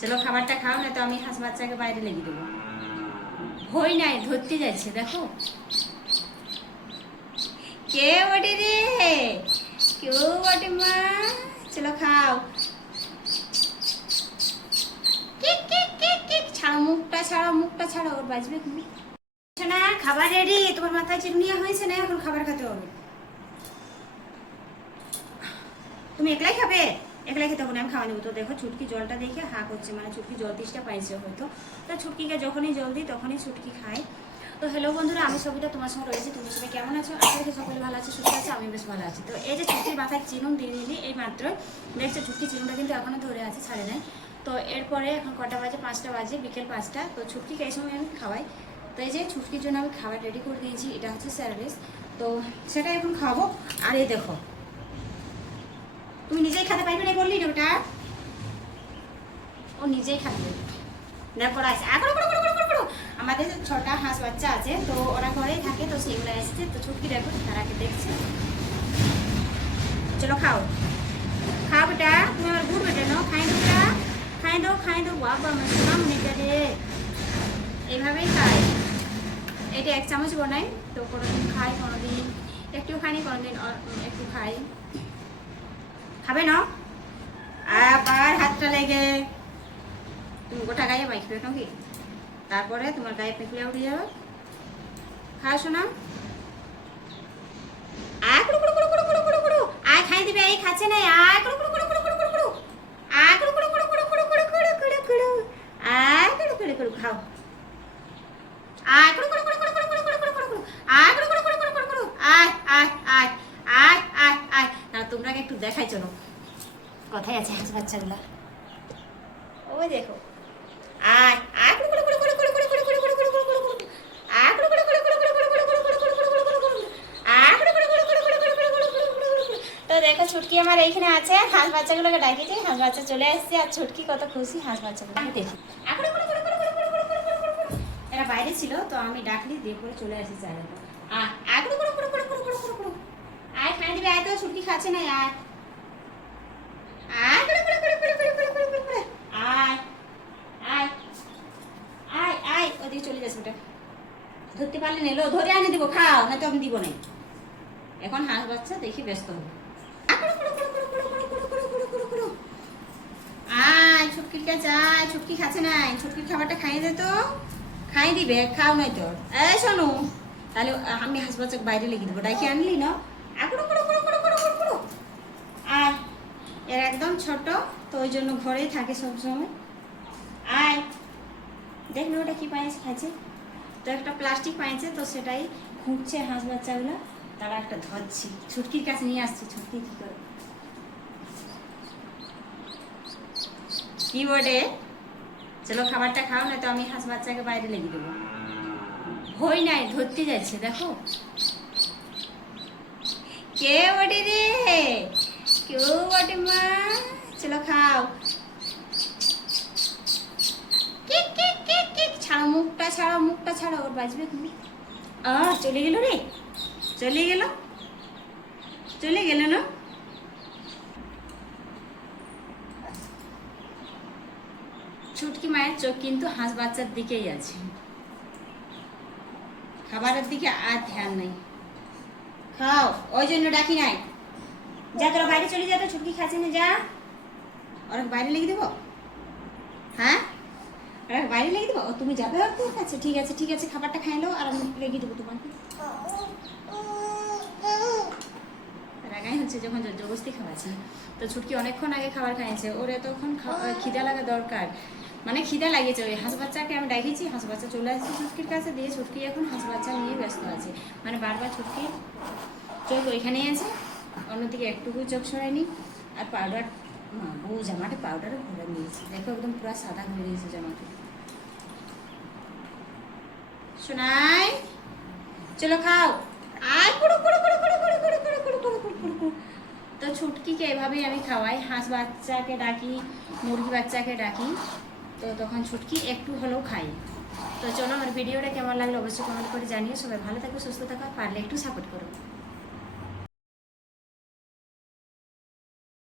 চলো খাবারটা খাও, না তো আমি হাঁস বাচ্চাকে বাইরে লেগে দেবো। ভয় নাই, ধরতে যাচ্ছে দেখো। কে বটে রে, কেউ বটে মা। চলো খাও। ছাড়ো মুখটা, ছাড়ো মুখটা, ছাড়ো, ওর বাজবে না। খাবার রেডি, তোমার মাথায় চিরুনিয়া হয়েছে না, এখন খাবার খেতে হবে। তুমি একলাই খাবে? একলাই খেতে হবে না, আমি খাওয়া নেবো। তো দেখো ছুটকি জলটা দেখে হা করছে, মানে ছুটকি জল তেষ্টা পাইছে হয়তো। তো ছুটকিকে যখনই জল দিই তখনই ছুটকি খায়। তো হ্যালো বন্ধুরা, আমি ছবিটা তোমার সঙ্গে রয়েছি। তুমি সবাই কেমন আছো? আশা করি সকলে ভালো আছে, সুস্থ আছে। আমি বেশ ভালো আছি। তো এই যে ছুটকির মাথায় চিনুন দিয়ে দিলি এই মাত্র, দেখছো ছুটকি চিনুনটা কিন্তু এখনো ধরে আছে, ছাড়ে নাই। তো এরপরে এখন কটা বাজে? 5টা বাজে, বিকেল 5টা। তো ছুটকিকে এই সময় আমি খাওয়াই। তো এই যে ছুটকির জন্য আমি খাবার রেডি করে দিয়েছি, এটা হচ্ছে স্যালারিস। তো সেটা এখন খাবো। আর এই দেখো, তুমি নিজেই খেতে পারবে না বললি না ওটা, ও নিজেই খাবে। দেখো আছে আমাদের 6টা হাঁস বাচ্চা আছে, তো ওরা ঘরেই থাকে, তো সেগুলো এসেছে। তো ছুটকি দেখো তারাকে দেখছে। চলো খাও, খাও বেটা, তুমি আমার গুড় বেটে নাও, খাই দো বেটা, খাই দো বাবা আমার সোনা মনিটা রে। এইভাবেই খাই, এটা 1 চামচ বানাই। তো কোনোদিন খাই, কোনোদিন একটু খাইনি, কোনোদিন একটু খাই। খাবে না? আবার হাতটা লেগে তুমি গোটা গায়ে মাইখবে নাকি, তারপরে তোমার গায়ে পেঁকলে উঠে যাবে। খাও শোনা, আয় কুড়ু কুড়ু কুড়ু কুড়ু কুড়ু কুড়ু কুড়ু, আয় খাই দিবে, এই খাচ্ছে না, আয় কুড়ু কুড়ু কুড়ু কুড়ু কুড়ু কুড়ু কুড়ু, আয় কুড়ু কুড়ু কুড়ু কুড়ু কুড়ু কুড়ু কুড়ু কুড়ু কুড়ু, আয় কুড়ু কুড়ু কুড়ু খাও, আয় কুড়ু কুড়ু কুড়ু কুড়ু কুড়ু কুড়ু কুড়ু কুড়ু কুড়ু, আয় কুড়ু কুড়ু কুড়ু কুড়ু কুড়ু কুড়ু, আয় আয় আয় আয় আয় আয়। না তোমরা একটু দেখাই চলো কোথায় আছে হাঁস বাচ্চাগুলা। ওই দেখো, আয় আয় কুড়ু কুড়ু কুড়ু কুড়ু কুড়ু কুড়ু কুড়ু কুড়ু কুড়ু কুড়ু কুড়ু কুড়ু, আয় কুড়ু কুড়ু কুড়ু কুড়ু কুড়ু কুড়ু কুড়ু কুড়ু কুড়ু কুড়ু কুড়ু কুড়ু কুড়ু, আয় কুড়ু কুড়ু কুড়ু কুড়ু কুড়ু কুড়ু কুড়ু কুড়ু কুড়ু কুড়ু কুড়ু। তো দেখো ছুটকি আমার এইখানে আছে, হাঁস বাচ্চাগুলোকে ডাকিয়েছে, হাঁস বাচ্চা চলে এসেছে। আর ছুটকি কত খুশি হাঁস বাচ্চাগুলো দেখি। এরা বাইরে ছিল, তো আমি ডাকলি দিয়ে করে চলে এসেছি। আয় আয় কুড়ু কুড়ু কুড়ু কুড়ু কুড়ু কুড়ু কুড়ু কুড়ু, আয় খাই দিবে, আয়। তো ছুটকি খাচ্ছে না, আয় আয় কুড়ু কুড়ু কুড়ু কুড়ু কুড়ু কুড়ু কুড়ু কুড়ু কুড়ু, আয় আয় আয় আয়। ওদিকে চলে যাচ্ছে ওটা, ধরতে পারলে নেলো, ধরে আনি দিব, খাও, না তো আমি দিব না। এখন হাঁস বাচ্চা দেখি ব্যস্ত হবে। আয় ছুটকির কাছে আয়, ছুটকি খাচ্ছে নাই, ছুটকির খাবারটা খাইয়ে দে তো, খাই দিবে, খাও নাই তোর। এই শোনো, তাহলে আমি হাঁস বাচ্চাকে বাইরে লেগে দেবো, ডাইকে আনলি না। আয়, এর একদম ছোট, তো ওই জন্য ঘরেই থাকে সবসময়। আয় দেখ না ওটা কি পাইছে, খাইছে তো একটা প্লাস্টিক পাইছে, তো সেটাই খুঁজছে হাঁস বাচ্চাগুলো। তারা একটা ধরছি, ছুটকির কাছে নিয়ে আসছি। ছুটকি কি করে, কি বটে? চলো খাবারটা খাও, না তো আমি হাঁস বাচ্চাকে বাইরে লেগে দেবো। ভয় নাই, ধরতে যাচ্ছে দেখো। কে বটে রে, কেউ বটে মা। চলো খাও। ছাড়ো মুখটা, ছাড়ো মুখটা, ছাড়ো, ওর বাজবে তুমি। চলে গেল রে, চলে গেল, চলে গেল না। ছুটকি মায়ের চোখ কিন্তু হাঁস বাচ্চার দিকেই আছে, খাবারের দিকে আর ধ্যান নাই। খাও, ওই জন্য ডাকি নাই। যা তোরা বাইরে চলে যা, তো ছুটকি খাচ্ছে না, যা। ওরা বাইরে লেগে দেবো, হ্যাঁ ওরা বাইরে লেগে দেবো। তুমি যাবে আর তোর কাছে, ঠিক আছে ঠিক আছে, খাবারটা খাই লো, আর আমি লেগে দেবো তোমাকে। রাগাই হচ্ছে যখন জবরদস্তি খাওয়াচ্ছে। তো ছুটকি অনেকক্ষণ আগে খাবার খাইছে, ওর তখন খিদা লাগা দরকার, মানে খিদা লাগিয়েছে। ওই হাঁস বাচ্চাকে আমি ডাকিয়েছি, হাঁস বাচ্চা চলে আসছে ছুটকির কাছে, দিয়ে ছুটকি এখন হাঁস বাচ্চা নিয়ে ব্যস্ত আছে, মানে বারবার ছুটকি চোখ ওইখানেই আছে, অন্যদিকে একটুকু চোখ সরায়নি। আর পাউডার, বউ জামাটা পাউডারও ভরে নিয়েছে, দেখো একদম পুরো সাদা হয়ে দিয়েছে জামাটা। শোনাই, চলো খাও, আর কুড়ু কুড়ু কুড়ু কুড়ু কুড়ু কুড়ু কুড়ু কুড়ু কুড়ু কুড়ু কুড়ু কুড়ু। তো ছুটকিকে এভাবেই আমি খাওয়াই, হাঁস বাচ্চাকে ডাকি, মুরগি বাচ্চাকে ডাকি, তো তখন ছুটকি একটু হলেও খাই। তো চলো, আমার ভিডিওটা কেমন লাগলো অবশ্যই কমেন্ট করে জানিও। সবাই ভালো থাকো, সুস্থ থাকো, পারলে একটু সাপোর্ট করো।